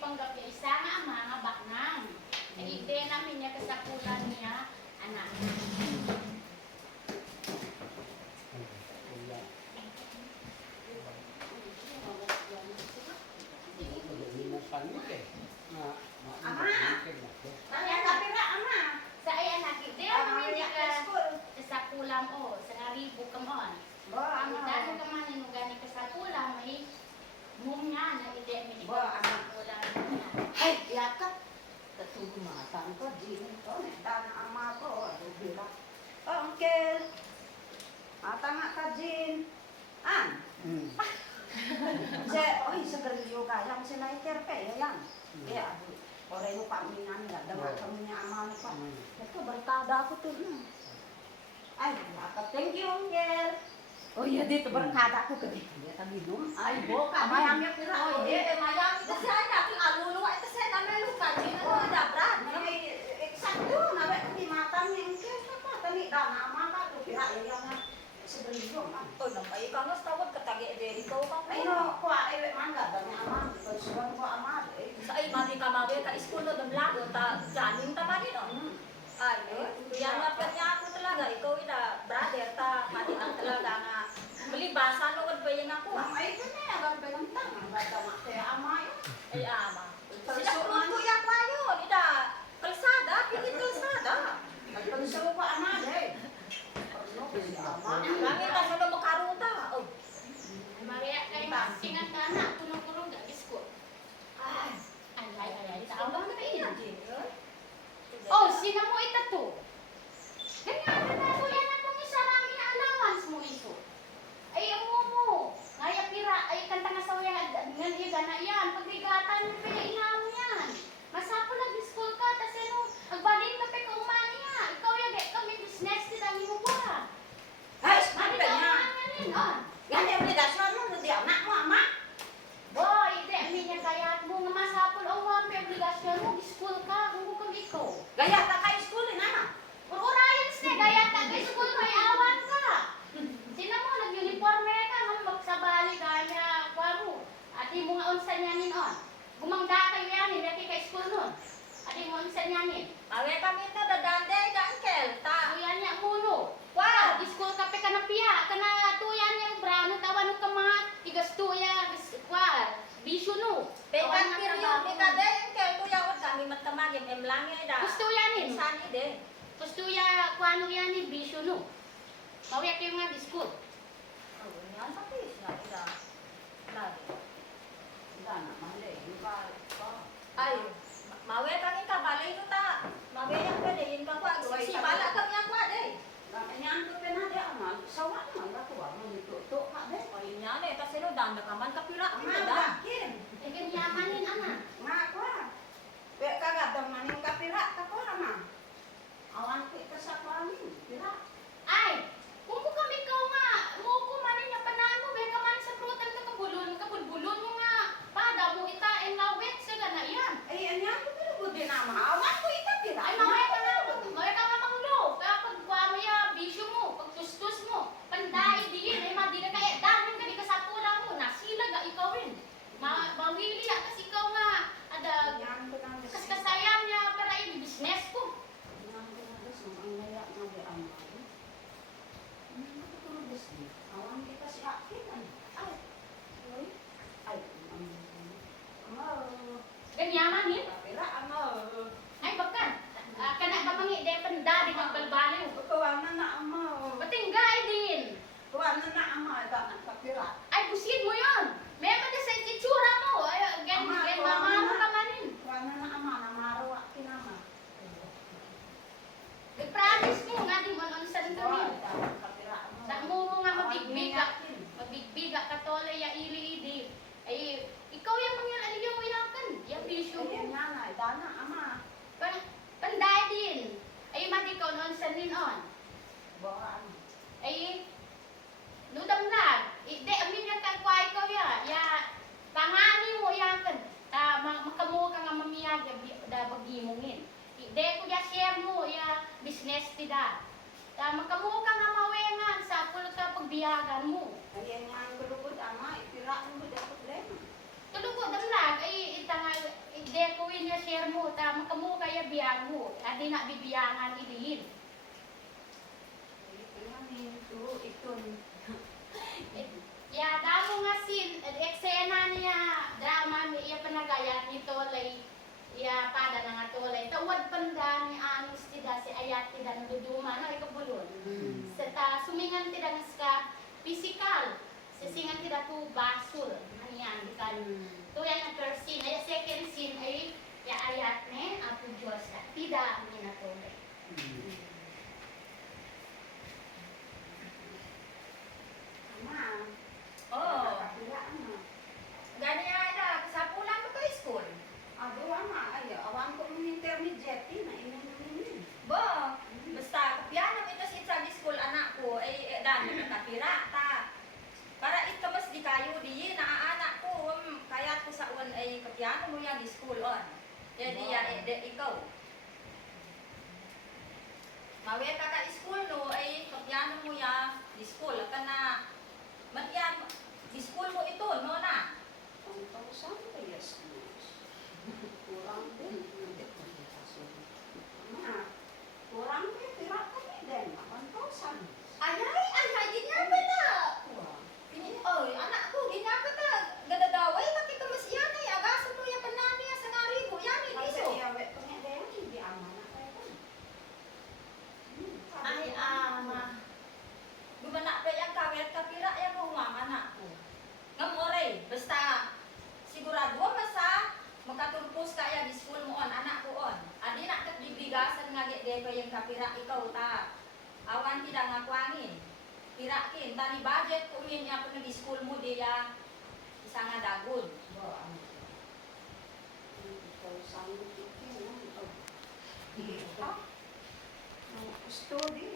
ipanggap niya isa nga ama nga baknang. Ay ide namin niya kasakulan niya anak. Ama, kaya kapira ama. Sa ay anak ide namin niya kasakulan o sa ngaribo kamon. Ang dahil ka man yung gani kasakulan may mumnya na ide mi kasakulan niya. Ay, yakap. Katugumatan ko, Jin. Dan ama ko, bira. Uncle. Tanga ka, Jin. An? Oy, segerilyo kayang sinaiker pe, yan. Kaya, oreno kami nila, dapat kami niya ama pa. Ito, barkada ako to. Ay, yakap. Thank you, Uncle. Oh iya, dito barkada ako kadi. Tabi dum. Ay, boka. Mayam ya pira. Oh, mayam ito siya natin aluluwa ito siya namin lupa. Dito ko dabra. Eksakto na ba kung matan ni Uncle pa tani dana ama ka to pira yan na seberilyo man. Oh, nampay ka nga tawag katagi diri ko ka. Ay no, ko ay mangga dani ama. Ko suwan ko ama. Sa ay mali ka mabe ka school no dam lago ta janin ta mali no. Ay, yan nga pa niya ako talaga. Ikaw ina, brother, ta, mati ang talaga nga. Malibasan, no, ba yan ako? Ay, kanya, alam ba ng tanga? Bata kaya ama yun. Ay, ama. Sinakulot ko yan pa yun. Ina, kalsada, pingit kalsada. Nagpansulo ko ama, eh. Langit ang ano makaruta. Oh. Maria kay singan ka na kulong-kulong gagis ko. Ay, tawag na iyan. Oh, sino mo ito to? Ganyan na po yan ang mga sarami na allowance mo ito. Ay, mo. Kaya pira, ay kanta nga sa waya, ngan iya na yan. Pagrigatan mo pa inaw yan. Masapo nag-school ka, kasi no, agbalin ka pa ka umanya. Ikaw yung kami business din ang imo ba? Ay, Ano smart ka niya. umanya rin, Yan yung obligasyon mo, hindi anak mo, ama. boy, hindi niya kaya mo nga masapol o mga obligasyon mo, school ka, kung kung ikaw. Gaya ta kay school, na. Urayos na, gaya tagay school may awan ka. Sino mo, nag-uniforme ka, nung magsabali kaya, kwaro. Ati mo nga unsa niyanin on. Gumangda kayo yan, hindi ka school nun. Ati mo unsa niyanin. Awe kami ito, dadande, gankel, ta. Tuyan niya muno. Wow! School ka pa ka na piya, ka na tuyan niya, brano, tawan ka mga tigas tuya, bisyo no. Pekan period, ika de, kel, kuya, wad kami matamagin, emlang yan, da. Gusto yanin. Sani de. Gusto ya, kuano yan ni bisyo no. Mawya kayo nga di school. Oh, yan sa pis na, ila. Lagi. Dana, mali. Ay, mawe kami ka balay no ta. Mawe yang pwede yin ka kwa. Si bala kami yang kwa de. Ganyan ko pinade ama. Sawa naman ba tuwa mo nito ka de. Ay nya ne ta sino danda ka man kapira ang Ama, da. bakin. Eh, yamanin ama. Nga kwa. Kaya kagadang maning kapira ka ko ama. Awan ko ito sa kwamin. Pira. Ay, kung ko kami ka nga, mo ko manin nga panano, be ka man sa prutan ka kabulon mo nga, pada mo itain lawet sa gana yan. Ay, anya ko pero budi na ama. Awan ko ito pira. Ay, mawaya ka nga manglo. Kaya pagkuha mo ya, bisyo mo, pagtustus mo, panday diin, ay madi na kaya, dahil ka di ka sa pula mo, nasila ga ikaw rin. Mawili ya, kasi ikaw nga, ada, Yan ko na. kasayang niya para yung business ko. Yan ko na. Ang naya nga de ama. Awan kita si akin. Ay. Ay. Ama. Ganyaman yun. Kapira ama. Ay, bakan. Kana ka mangi, de pandari ng balbaliw. Kawanan na ama. Patinggay din. Kawanan na ama. Kapira. Ay, busin mo yun. May man sa itsura mo. Ay, gen mama mo ka manin. Kawanan na ama. Namarawa kinama. I-promise mo nga di mo ano sa nito. Kapira ama. Sa mo nga mabigbiga ka tole ya ili-idi. Ay, ikaw yung mga aliyo mo yakan. Ya bisyo Ayan mo. nga na. Dana ama. Panday din. Ay, mati ko noon sa ninon. Bawaan. Ay, nudam na. Hindi, amin nga kagway ko ya. Ya, pangani mo yakan. Makamu ka nga mamiyag, da bagimongin. Hindi ko ya share mo, ya business ti da. Makamu ka nga mawengan, sa pagbiyagan mo. Ayan nga ang gulugod ama. Ipiraan mo dahil problema. To tulugo damlag ay itanga ide ko niya share mo ta makamu kaya biyang mo. Adi na bibiyangan idiin. Ya damo nga sin eksena niya drama niya panagayat nito lay ya pada na nga tolay tawad panda ni anis tida si ayat tida nuduma na ikabulon. Seta sumingan tida nga ska physical. Sisingan tida tu basul. Maniyan kan. Tu yang first scene ay second scene ay ya ayat ne apu Diyos tida ni na tolay. Oh. Gani ada sa pulang ko school. Awan ko ng intermediate na ini. Bo, basta piano ito sa school anak ko ay dami na kapira ta. Para ito mas di kayo di na anak ko kaya ko sa uwan ay kapiano mo yan di school on. Jadi ya ikaw. Mawe ka ka school no ay kapiano mo ya di school kana matyan di school mo ito no na. Ang tausan ko yes. Kurang din. Kurang din, tira kami din. Ang tausan. Ay, di niya pala. Oy, anak ko, di niya pala. Gadadaway, makita mas yan ay agaso mo yung panami sa ngaribo. Yan, iso. Ay, ama. Gumana pa yung kawet kapira, yung humang anak ko. Ngamoray, basta sigurado masa makatulpos kaya di school mo on, anak ko on. Adi na kat bibigasan nga gede pa yung kapira ikaw ta. Awan tidak nga kuangin. Pirakin, tani budget ko yun niya po nag-school mo diya isa nga dagon. Story.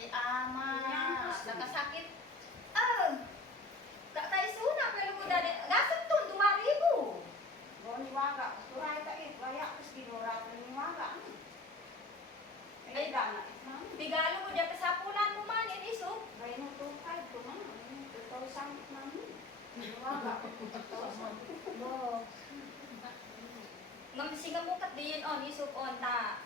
Ay ama, nakasakit. Kakaisuna pero mo dali. Gasat ton 2,000. Bigalo mo diya kasapulan mo man iso. Mamsinga mo kat diin on isop on ta.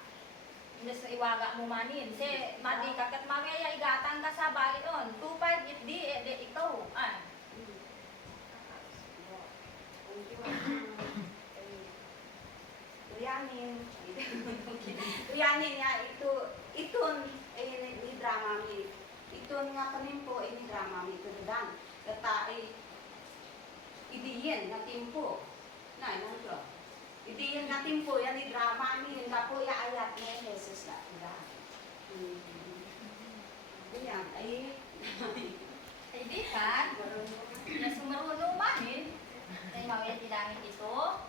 Indes na iwaga mo manin. Se madi kakat mamaya igatang ka sa bali on. 2,500 if di ikaw. Tuyanin ya iton ni drama mi. Iton nga kanimpo ni drama mi dan. Kata idiyen na timpo. Na inon ko. Idiyen na timpo yan ni drama mi na po ya ayat ni Jesus la. Yan ay Ay di kan. Na sumaruno manin. Ay mawaya tidangin iso.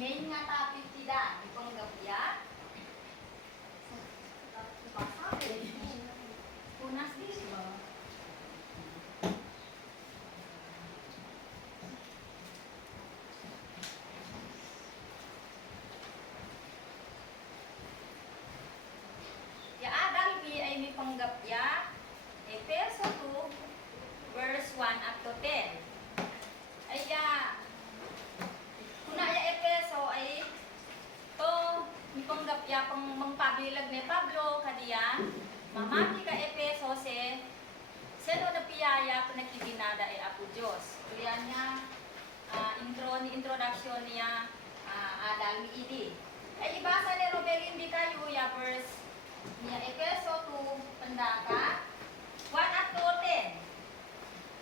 Ngayon nga tapit tidak, di pang gapya. Pasabi. Punas dito. Ya adal bi ay may panggapya. Efeso 2 verse 1 up to 10. Ay kuna ya Efeso ay to ni panggapya pang mangpabilag ni Pablo kadiya mamati ka Efeso se seno na piyaya pa nakikinada ay Apo Diyos. Kuya niya introduction niya adal mi idi. Ay ibasa ni Robelin di kayo ya verse niya Efeso 2 pandaka 1 up to 10.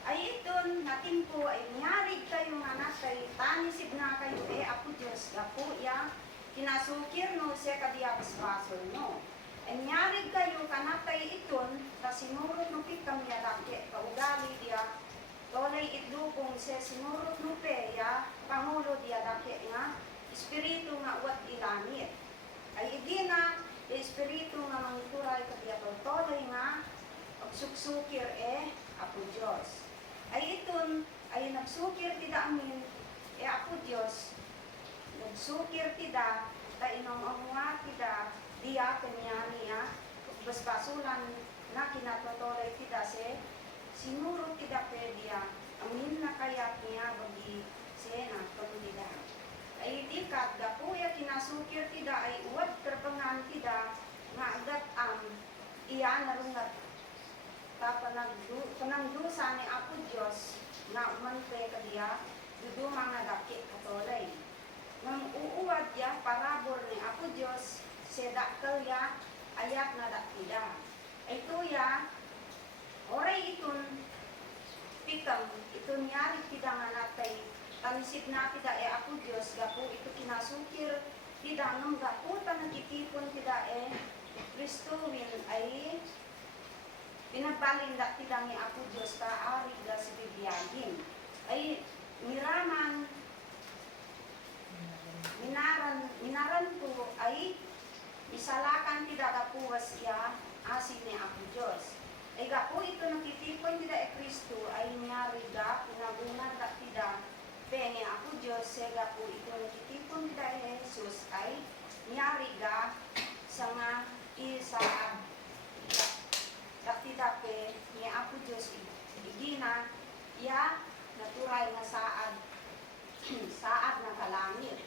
ay iton natin po ay niyarig kayo nga nasay tanisib na kayo Apo Diyos gapo ya kinasukir no siya kadiyabas basol no. Ay niyarig kayo kanatay iton ta sinurot no pikam ya dake kaugali dia tolay itlukong siya sinurot no pe ya pangulo dia dake nga espiritu nga uwat ilangit. Ay igina espiritu nga mangituray kadiyabas tolay nga pagsuksukir Apo Diyos. Ay iton ay nagsukir tida amin, Apo Diyos, nagsukir tida, ta inong nga tida, diya kanya niya, basbasulan na kinatotolay tida sinuro tida pedya, amin na kayat niya bagi sena pagtida. Ay dikat, gapuya kinasukir tida, ay uwad terpengan tida, nga agat iya narungat ta panangdusa ni Apo Diyos nga umante kadiya dudu mga daki katolay ngam uuwad ya parabor ni Apo Diyos sedakkel ya ayat na dakida ay tuya oray iton pikam iton yari tida nga natay tanisip na tida Apo Diyos gapu ito kinasukir tida nung gapu ta nagitipon tida Kristuwin ay pinagbalinda tida ni Apo Diyos ta ari da si bibiyagin ay minaran ko ay isalakan tida gapuwas iya asin ni Apo Diyos ay gapu ito nakitipon tida Kristo ay niyari ga pinagunan da tida ni Apo Diyos say gapu ito nakitipon tida Jesus ay niyari ga sa nga isaad dati-dati ni Apo Diyos igina iya natural na saad saad na kalangit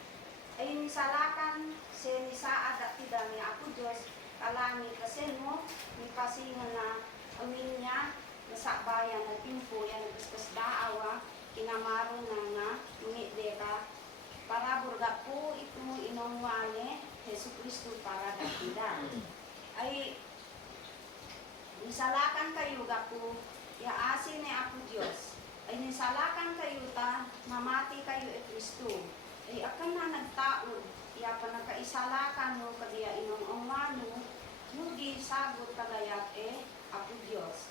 ay nisalakan ni saad dati-da ni Apo Diyos kalangit kasi mo ni pasingan na amin niya nasakbayan na timpo yan nagustos daawa kinamaro na nga ngide ka para burga po ito inongwane Jesu Kristo para dati-da ay nisalakan kayo gapo yaasin ni Apo Diyos ay nisalakan kayo ta mamati kayo Kristo ay akan na nagtaod iya pa nagkaisalakan mo kadiya inong umano nugi sagot tagayat Apo Diyos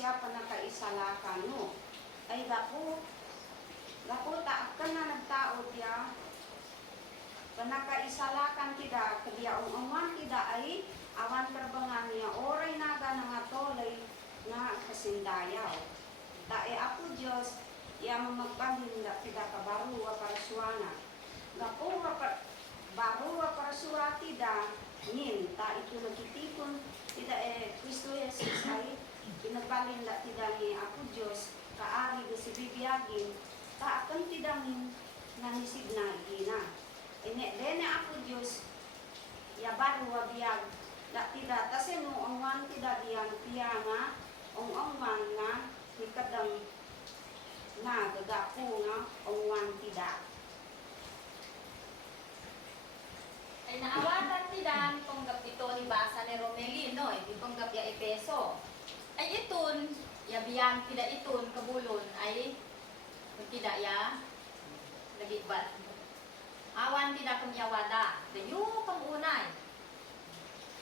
iya pa nagkaisalakan mo ay gapo ta akan na nagtaod ya panakaisalakan tida kadiya uman tida ay awan terbangan niya oray naga nga tolay nga kasindayaw ta Apo Diyos iya magbalinda tida kabaruwa para suwana gapuwa baruwa para suwa tida nin ta ito nagitipon tida Kristo Jesus ay pinagbalinda tida ni Apo Diyos kaari da si bibiyagin ta akan tida nin nanisig na igina dene Apo Diyos ya baruwa biyag tida kasi no ang tida diyan tiya nga ang nga ikadang na gagapo nga ang tida Ay naawatan tida ipanggap ito ni basa ni Romelino ipanggap ya Epeso ay iton yabiyan tida iton kabulon ay tida ya nagibat awan tida kamyawada dayo pangunay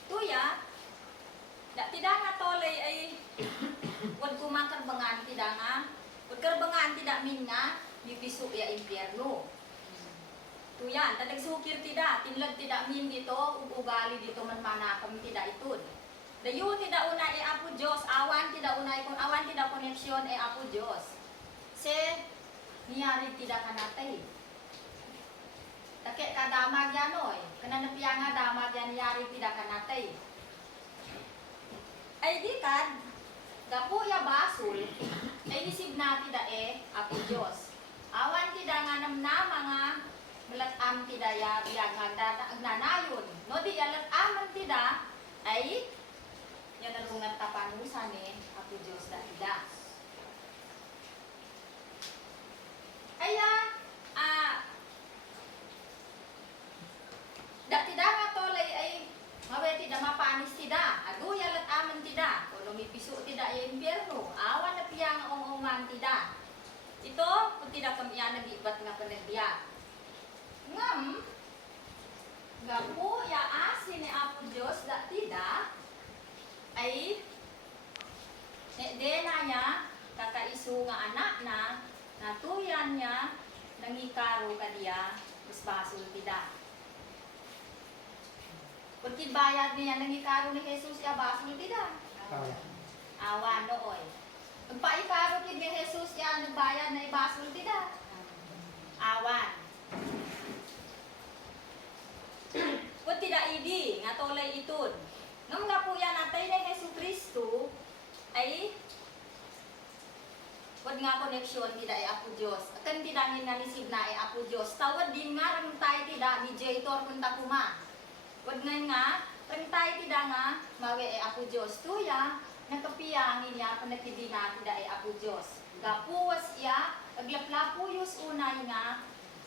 tuya tida nga tolay ay wad kumakarbangan tida nga wad karbangan tida min nga bibiso ya impyerno tuyan tadag sukir tida tinlag tida min dito ugali dito man manakam tida iton dayo tida una Apo Diyos awan tida unay kung awan tida koneksyon Apo Diyos se niyari tida kanatay take kadamag yan oy kananapiya nga damag yan niyari tida kanatay ay di kad gapu ya basul ay nisib na tida Apo Diyos awan tida nga namnama nga malatam tida ya biyag nga agnanayon no di ya lataman tida ay yan nalungan tapanusa ni Apo Diyos da tida aya tida nga tolay ay mawe tida mapanis tida aduya lataman tida kuno mipiso tida ya impyerno awan na piya nga ong tida ito kung tida kamiya nagibat nga panagbiya ngam gapo ya asin ni Apo Diyos da tida ay dena niya kakaiso nga anak na natuyan niya nangikaro kadiya basbasul tida pagki bayad niya nangikaro ni Jesus ya basul tida awan nooy Magpaiparo kid ni Jesus yan nagbayad na ibasol tida. Awan. Kung tida idi nga tolay itud. Ngam nga po yan natay ni Jesus Kristo ay wad nga koneksyon tida ay Apo Dios. Akan tida nga nisib na ay Apo Dios. Tawad din nga ram tay tida mediator kunta kuma. Wad nga ram tay tida nga mawe ay Apo Dios. Tuya nakapiyangin niya panatidi na tida ay Apo Dios. Gapuwas iya aglaplapuyos unay nga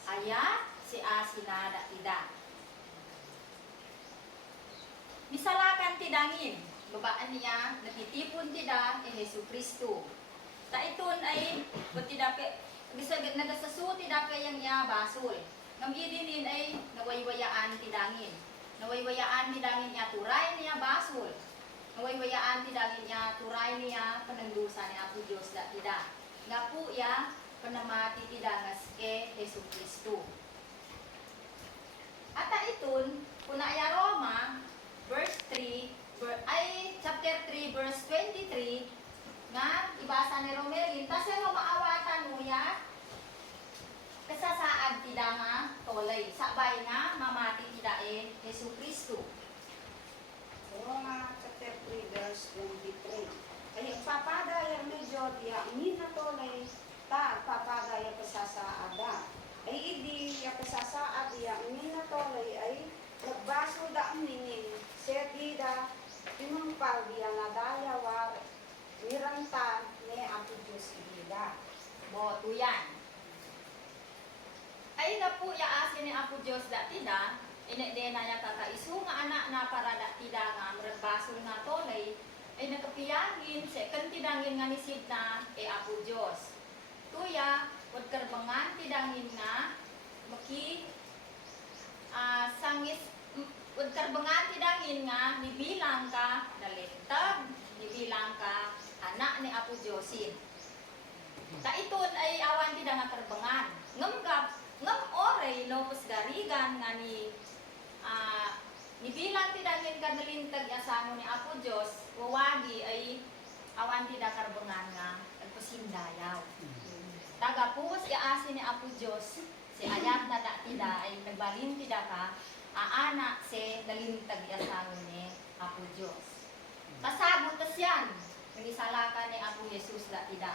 aya si asinada tida. Misalakan tidangin, babaan niya, natitipon tida ni Hesu Kristo. Ta iton ay, ba't tidape, nagasasu tidape yang niya basol. Ngam idinin ay nawaywayaan tidangin. Nawaywayaan tidangin niya turay niya basol. Nawaywayaan tidangin niya turay niya panangdusa ni Apo Diyos da tida. Nga po ya, panamati tidangas ke Hesu Kristo. Ata iton, kuna ya Roma, verse 3, chapter 3, verse 23, nga ibasa ni Romelin, tas yung maawatan mo ya, kasasaad tida nga tolay, sabay nga mamati tida Hesu Kristo. Roma chapter 3 verse 23. Ay papadaya medyo dia mina tolay ta papadaya kasasaada. Ay idi ya kasasaad dia mina tolay ay nagbaso da minin sedida tinumpal dia nadaya war miranta ne Apo Diyos ibida. Bo, tuyan. Ay na po ya asin ni Apo Diyos da tida, ine na ya kakaisu nga anak na para da tida nga maragbasol nga tolay, ay nakapiyangin sa kantidangin nga nisib na Apo Diyos. Tuya, wad karbangan tidangin nga maki sangis wad karbangan tidangin nga nibilang ka nalintag, nibilang ka anak ni Apo Diyosin. Ta iton ay awan tida nga karbangan. Ngam oray no pusgarigan nga nibilang tidangin ka nalintag asano ni Apo Dios, wawagi ay awan tida karbangan nga agpasindayaw. Taga puwas iasin ni Apo Dios, si ayat na da tida ay nagbalin tida ka aana si nalintag asano ni Apo Dios. Kasabot tas yan, nagisalakan ni Apo Jesus da tida.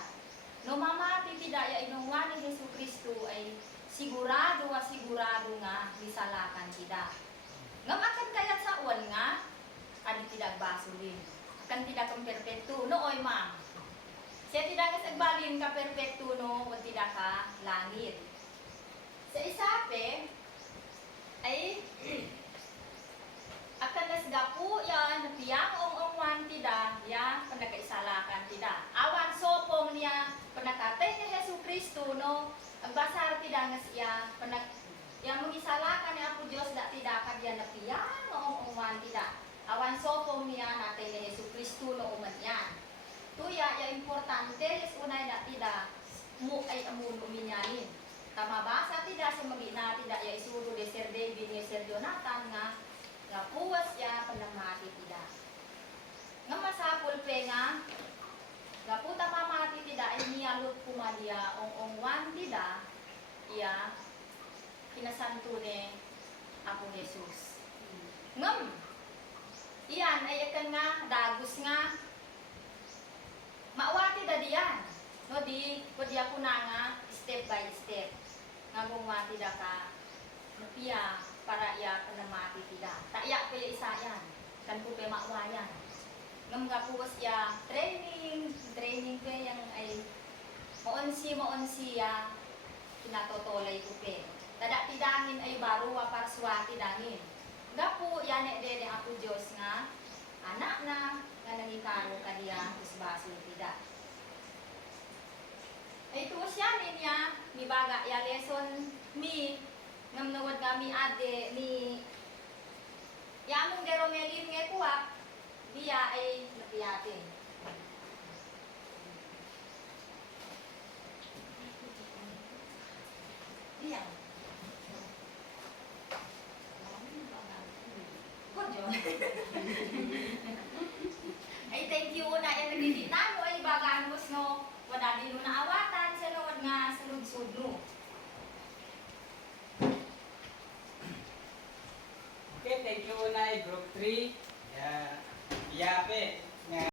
No mamati tida ya inuwa ni Hesu Kristo ay sigurado nga gisalakan tida. Ngam akan kayat sa uwan nga, adi tida basulin. Akan tida kang perpekto, no oy ma'am. Siya tida nga sagbalin ka perpekto no, o tida ka langit. Sa isape, ay akan nasgapu yan, napiyang ong tida, ya, panakaisalakan tida. Awan sopong niya, panakatay ni Hesu Kristo no, ang basar tida nga siya, yang mengisalakan ni Apo Dios da tida kadya napiyang ong tida. Awan sopong niya natin ni Hesu Kristo no uman yan. Tuya, ya importante, is unay da tida, mu ay amun uminyanin. Tamabasa tida sa magina tida, ya isuro de Sir David ni Sir Jonathan nga puwas ya panamati tida. Nga masapul pe nga puta mamati tida ay niyalot pumadya ong tida iya kinasanto ni Apo Jesus. Ngam iyan ay akan nga dagus nga maawati da diyan. No di pudya ko na nga step by step. Nga gumati da ka napiya para iya panamati tida. Taiya pa isa yan. Kan po pa maawayan. Ngam nga puwas ya training pe yang ay maonsi ya kinatotolay ko pe. Tada tidangin ay baro wa parswati dangin. Gapo yan ni Apo Dios nga anak na nga nangitaro kaniya kusbaso tida. Ay tuwas yan niya mi baga ya lesson mi ngam nawad kami ade ni yamong deromelin nga kuwak biya ay napiyate. Biya. Good job. Ay thank you na yan nagdidita mo ay bagaan bus no, wala din mo naawatan, siya no, wad nga sulod-sud no. Okay, thank you, Unay. Group 3. Yeah. Yape.